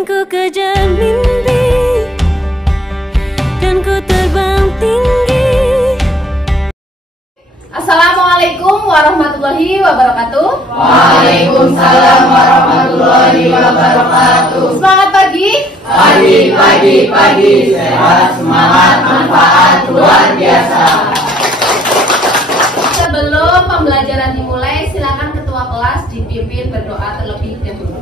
Dan ku kejar mimpi, dan ku terbang tinggi. Assalamualaikum warahmatullahi wabarakatuh. Waalaikumsalam warahmatullahi wabarakatuh. Semangat pagi. Pagi, sehat, semangat, manfaat luar biasa. Sebelum pembelajaran dimulai, silakan ketua kelas dipimpin berdoa terlebih dahulu.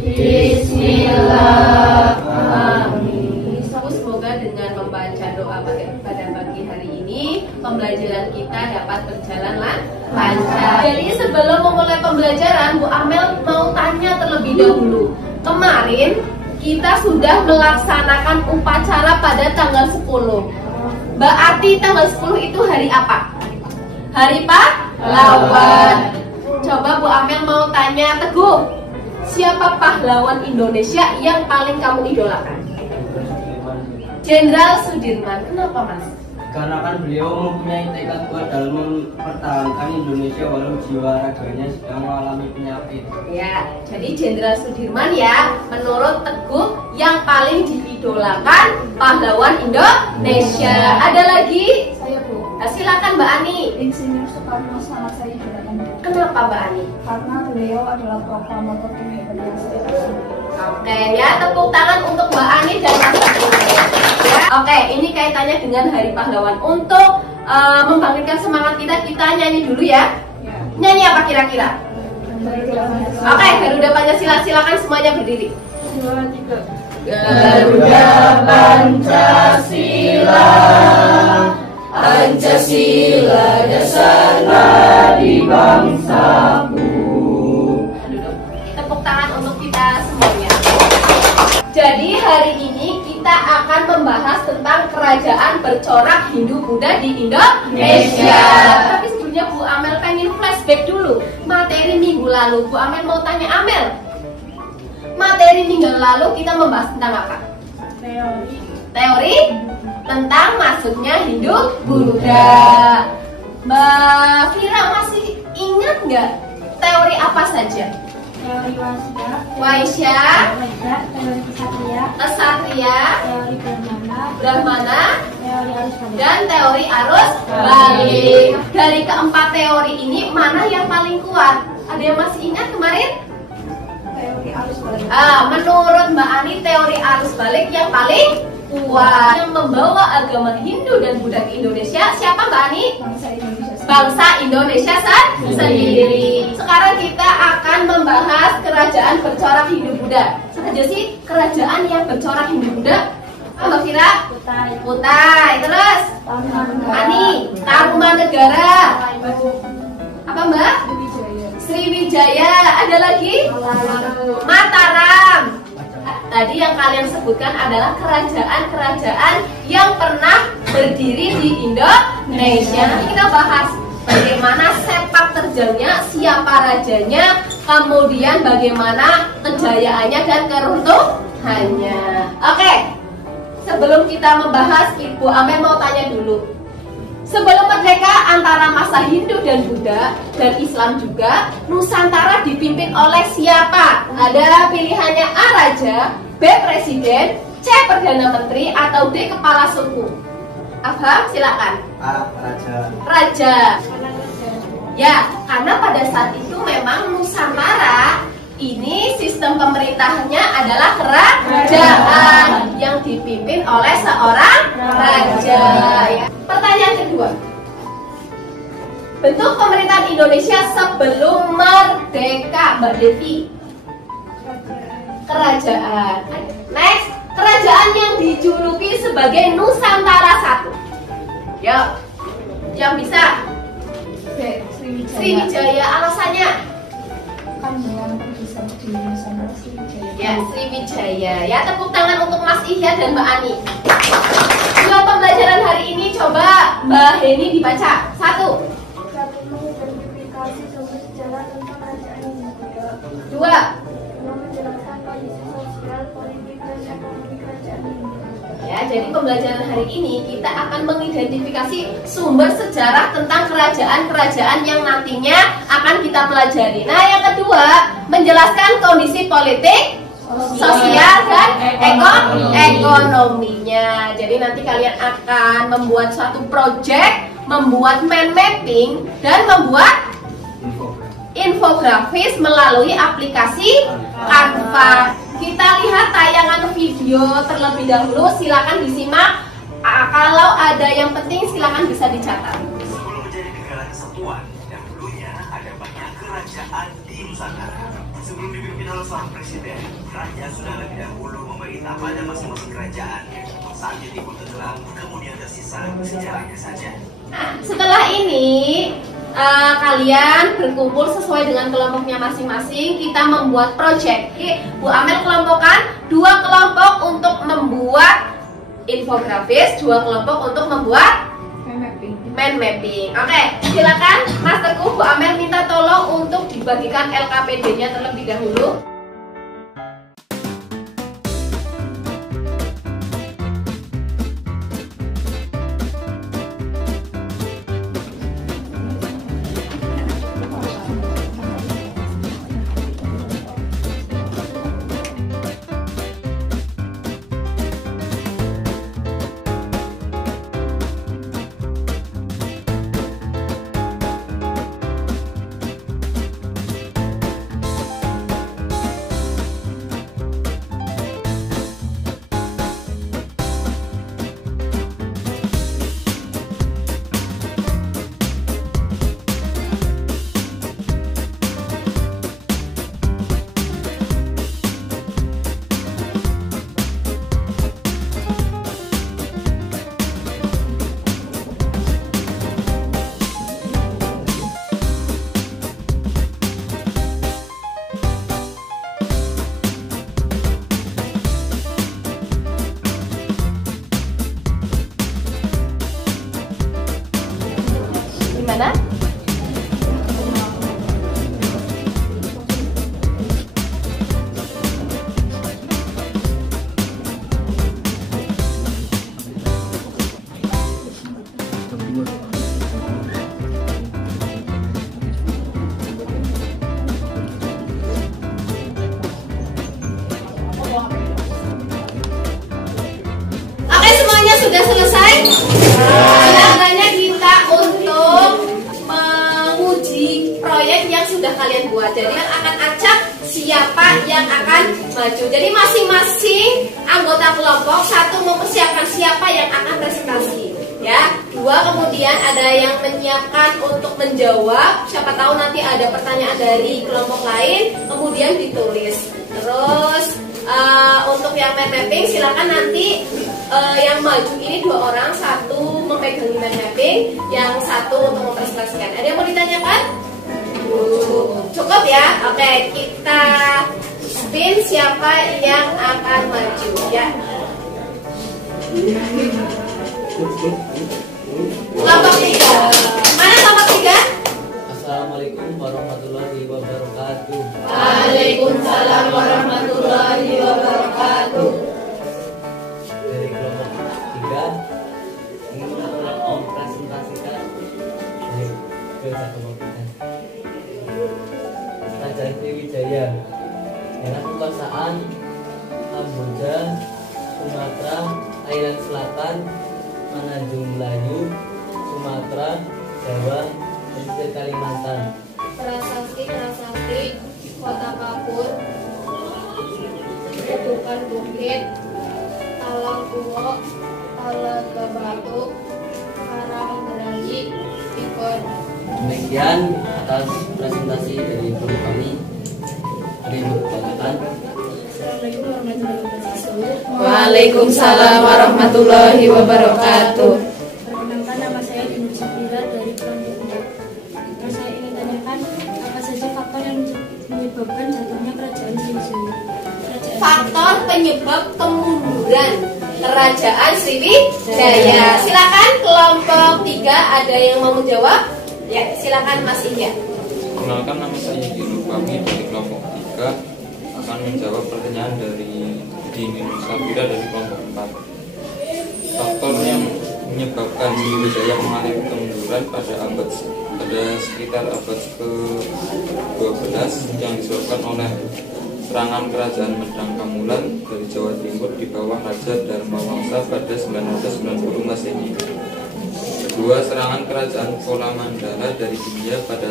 Bismillahirrahmanirrahim. Semoga dengan membaca doa pada pagi hari ini, pembelajaran kita dapat berjalan lancar. Jadi sebelum memulai pembelajaran, Bu Amel mau tanya terlebih dahulu. Kemarin kita sudah melaksanakan upacara pada tanggal 10. Mbak Ati, tanggal 10 itu hari apa? Hari pahlawan. Coba Bu Amel mau tanya Teguh, siapa pahlawan Indonesia yang paling kamu idolakan? Jenderal Sudirman. Kenapa, Mas? Karena kan beliau mempunyai tekad kuat dalam mempertahankan Indonesia walau jiwa raganya sedang mengalami penyakit. Ya, jadi Jenderal Sudirman ya, menurut Teguh yang paling diidolakan pahlawan Indonesia. Ada lagi? Saya, Bu. Silakan Mbak Ani. Insinyur Soekarno sangat saya idolakan. Kenapa Mbak Ani? Karena beliau adalah proklamator kemerdekaan yang saya kasih. Oke ya, tepuk tangan untuk Mbak Ani dan Mas Teguh. Ya. Oke, ini kaitannya dengan Hari Pahlawan. Untuk membangkitkan semangat kita nyanyi dulu ya. Nyanyi apa kira-kira? Oke, Garuda Pancasila, silakan semuanya berdiri. 2, 3. Garuda Pancasila, Pancasila dasar nadi bangsaku. Duduk. Tepuk tangan untuk kita semuanya. Jadi hari ini kita akan membahas tentang kerajaan bercorak Hindu-Buddha di Indonesia. Tapi sebelumnya Bu Amel pengen flashback dulu materi minggu lalu. Bu Amel mau tanya Amel, materi minggu lalu kita membahas tentang apa? Teori tentang masuknya Hindu-Buddha. Mbak Fira masih ingat nggak teori apa saja? Teori Waisya, teori Kesatria, teori Brahmana, teori arus balik. dan teori arus balik. Dari keempat teori ini mana yang paling kuat? Ada yang masih ingat kemarin? Teori arus balik. Menurut Mbak Ani, teori arus balik yang paling kuat. Yang membawa agama Hindu dan Buddha ke Indonesia siapa Mbak Ani? Bangsa Indonesia sendiri. Sekarang kita akan membahas kerajaan bercorak Hindu-Buddha. Saja sih kerajaan yang bercorak Hindu-Buddha? Mbak Fira? Kutai. Terus? Ani? Tarumanegara. Apa Mbak? Sriwijaya. Ada lagi? Mataram. Tadi yang kalian sebutkan adalah kerajaan-kerajaan yang pernah berdiri di Indonesia. Kita bahas bagaimana sepak terjangnya, siapa rajanya, kemudian bagaimana kejayaannya dan keruntuhannya. Oke, sebelum kita membahas, Ibu Amel mau tanya dulu. Sebelum merdeka antara masa Hindu dan Buddha dan Islam juga, Nusantara dipimpin oleh siapa? Ada pilihannya A. Raja, B. Presiden, C. Perdana Menteri, atau D. Kepala suku. Abham, silakan. A. Raja. Raja. Ya, karena pada saat itu memang Nusantara ini sistem pemerintahannya adalah kerajaan yang dipimpin oleh seorang raja. Ya. Pertanyaan kedua, bentuk pemerintahan Indonesia sebelum merdeka, Mbak Devi. Kerajaan. Next, kerajaan yang dijuluki sebagai Nusantara I. Yuk, yang bisa. Sriwijaya. Alasannya? Kan dengan berkisar di Nusantara Sriwijaya. Ya, Sriwijaya. Ya, tepuk tangan untuk Mas Ihya dan Mbak Ani. Dua pembelajaran hari ini coba Mbak Heni dibaca. 1. Mengidentifikasi sumber sejarah tentang kerajaan Hindu-Buddha. 2. Menjelaskan kondisi sosial, politik, dan ekonomi kerajaan Hindu-Buddha. Ya, jadi pembelajaran hari ini kita akan mengidentifikasi sumber sejarah tentang kerajaan-kerajaan yang nantinya akan kita pelajari. Nah, yang kedua, menjelaskan kondisi politik, sosial, dan ekonominya. Jadi nanti kalian akan membuat suatu project, membuat mind mapping, dan membuat infografis melalui aplikasi Canva. Kita lihat tayangan video terlebih dahulu, silakan disimak. Kalau ada yang penting silakan bisa dicatat. Sebelum menjadi negara kesatuan, dahulunya ada banyak kerajaan di Nusantara. Sebelum dipimpin oleh seorang presiden, raja sudah lebih dahulu memerintah pada masing-masing kerajaan. Saat ditimpa tenggelam, kemudian tersisa sejarahnya saja. Nah, setelah ini kalian berkumpul sesuai dengan kelompoknya masing-masing. Kita membuat project. Bu Amel kelompokkan 2 kelompok untuk membuat infografis, 2 kelompok untuk membuat mind mapping. Oke, silakan Mas Teguh, Bu Amel minta tolong untuk dibagikan LKPD-nya terlebih dahulu. Gimana? Oke, semuanya sudah selesai? Selanjutnya kita untuk menguji proyek yang sudah kalian buat. Jadi yang akan acak siapa yang akan maju. Jadi masing-masing anggota kelompok satu mempersiapkan siapa yang akan presentasi, ya. 2 kemudian ada yang menyiapkan untuk menjawab. Siapa tahu nanti ada pertanyaan dari kelompok lain, kemudian ditulis. Terus untuk yang mind mapping silakan nanti yang maju ini 2 orang, 1 memegang mind mapping, yang 1 untuk mempresentasikan. Ada yang mau ditanyakan? Cukup ya? Oke, kita spin siapa yang akan maju ya. Kelompok 3. Mana kelompok 3? Assalamualaikum warahmatullahi wabarakatuh. Waalaikumsalam warahmatullahi wabarakatuh. Dari kelompok 3 ingin mempresentasikan dari kelompok 3 Kerajaan Sriwijaya daerah kekuasaan Kamboja, Sumatera, Thailand Selatan, Mananjung Melayu, Sumatera, Jawa, pesisir Kalimantan. Prasasti, Kota Kapur, Kedukan Bukit, Talang Tua, Talaga Batu, Karanggerali, Ikon. Demikian atas presentasi dari guru kami. Assalamualaikum warahmatullahi wabarakatuh. Waalaikumsalam warahmatullahi wabarakatuh. Perkenalkan, nama saya Dinur Safira dari kelompok 4. Terus saya ingin tanyakan apa saja faktor yang menyebabkan jatuhnya kerajaan Sriwijaya. Faktor penyebab kemunduran Kerajaan Sriwijaya. Silakan kelompok 3 ada yang mau menjawab? Ya, silakan Mas Ihya. Kenalkan, nama saya Guru kami dari kelompok 3 akan menjawab pertanyaan dari Dinur Safira dari kelompok 4. Faktor yang menyebabkan Sriwijaya mengalami kemunduran pada sekitar abad ke-12 yang disebabkan oleh serangan kerajaan Medang Kamulan dari Jawa Timur di bawah Raja Dharmawangsa pada 1990 Masehi. Kedua, serangan kerajaan Pola Mandala dari India pada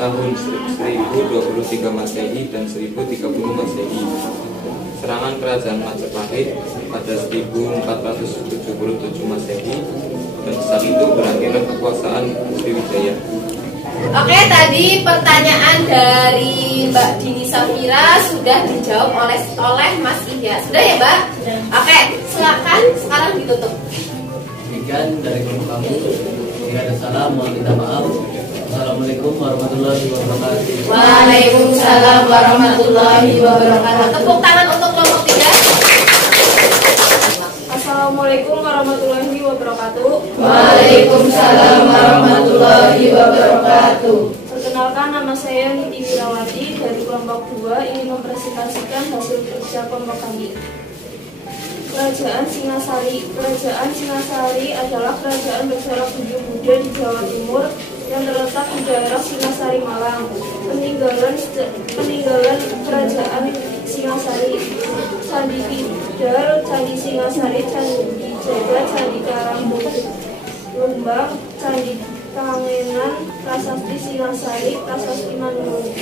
tahun 1023 Masehi dan 1030 Masehi. Serangan kerajaan Majapahit pada 1477 Masehi, dan saat itu berakhirlah kekuasaan Sriwijaya. Oke, tadi pertanyaan dari Mbak Dini Safira sudah dijawab oleh Mas Ihya. Sudah ya, Mbak? Oke, silakan sekarang ditutup. Demikian dari kelompok kami. Jika ada salah, mohon minta maaf. Assalamualaikum warahmatullahi wabarakatuh. Waalaikumsalam warahmatullahi wabarakatuh. Tepuk tangan untuk kelompok 3. Assalamualaikum warahmatullahi wabarakatuh. Waalaikumsalam warahmatullahi wabarakatuh. Perkenalkan, nama saya Niti Wirawati dari kelompok 2 ingin mempresentasikan hasil kerja kelompok kami. Kerajaan Singasari. Kerajaan Singasari adalah kerajaan bersejarah Buddha di Jawa Timur yang terletak di daerah Singasari, Malang. Peninggalan kerajaan Singasari: Candi Kidal, Candi Singasari, Candi Jaga, Candi Karanglumbang, Candi Kangenan, Prasasti Singasari, Prasasti Manungun.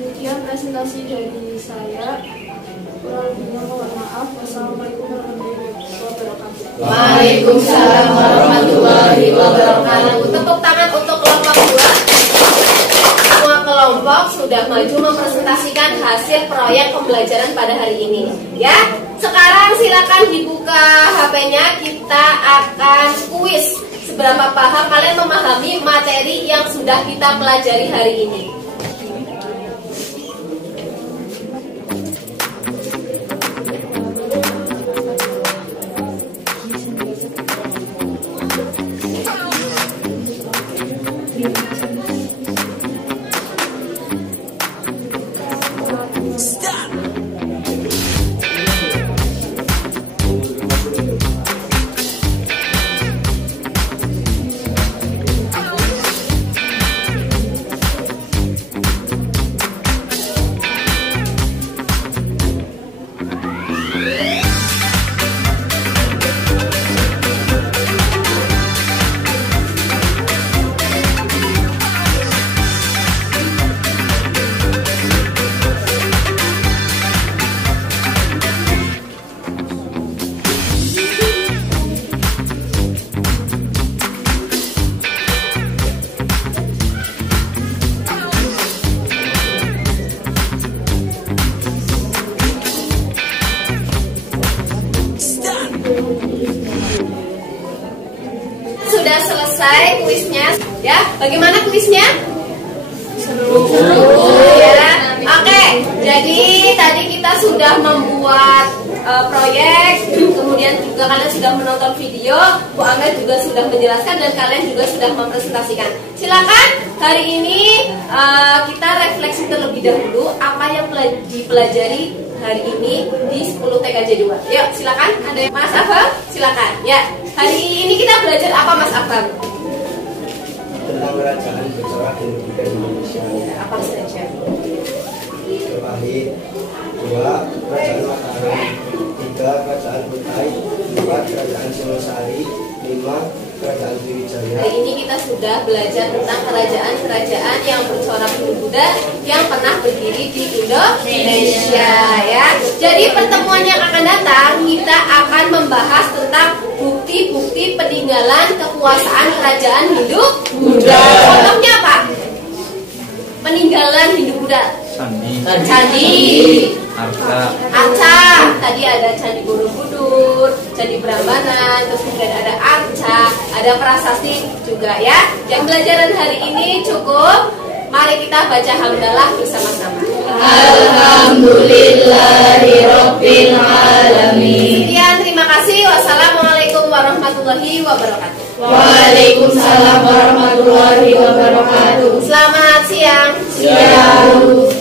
Demikian presentasi dari saya. Kurang lebihnya mohon maaf. Wassalamualaikum warahmatullahi wabarakatuh. Waalaikumsalam warahmatullahi wabarakatuh. Tepuk tangan untuk kelompok 2. Semua kelompok sudah maju mempresentasikan hasil proyek pembelajaran pada hari ini. Ya, sekarang silakan dibuka HP-nya. Kita akan kuis seberapa paham kalian memahami materi yang sudah kita pelajari hari ini. Sudah selesai kuisnya, ya. Bagaimana kuisnya? Seru. Ya. Oke, jadi tadi kita sudah membuat proyek, kemudian juga kalian sudah menonton video, Bu Amel juga sudah menjelaskan dan kalian juga sudah mempresentasikan. Silakan hari ini kita refleksi terlebih dahulu apa yang dipelajari hari ini di 10 TKJ 2. Yuk, silakan. Ada Mas Afam? Silakan. Ya. Hari ini kita belajar apa, Mas Afam? Tentang kerajaan bersejarah di Indonesia. Apa saja? Majapahit, 2 kerajaan Mataram, 3 kerajaan Kutai, 4 kerajaan Singasari, 5 kerajaan Sriwijaya. Hari ini kita sudah belajar tentang kerajaan-kerajaan yang bercorak Buddha yang pernah berdiri di Indonesia, ya. Jadi pertemuan yang akan datang kita akan membahas tentang bukti-bukti peninggalan kekuasaan kerajaan Hindu Buddha. Contohnya apa? Peninggalan Hindu Buddha. Candi, Arca, tadi ada Candi Borobudur, Candi Prambanan, terus kemudian ada Arca, ada prasasti juga, ya. Yang pelajaran hari ini cukup. Mari kita baca hamdalah bersama-sama. Alhamdulillahirabbil alamin. Sekian, terima kasih. Wassalamualaikum warahmatullahi wabarakatuh. Waalaikumsalam warahmatullahi wabarakatuh. Selamat siang. Siang.